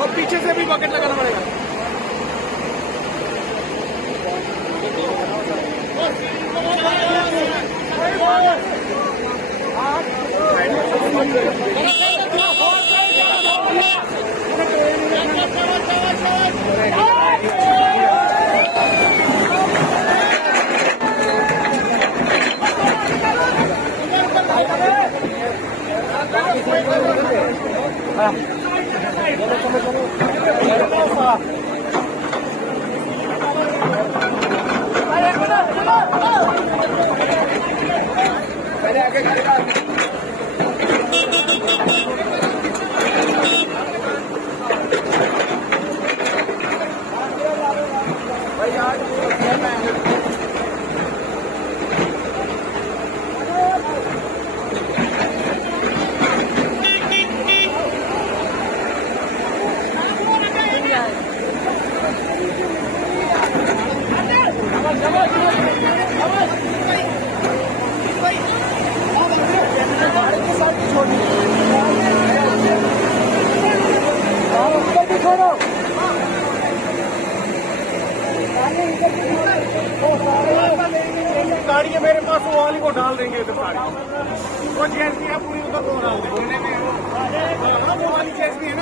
और पीछे से भी बकेट लगाना पड़ेगा। पहले आगे खड़ेगा। भाई आज गाड़ी है मेरे पास, वो वाली को डाल देंगे इधर गाड़ी वो चेस भी है पूरी, उधर को डाल देंगे। वो वाली चेस भी है।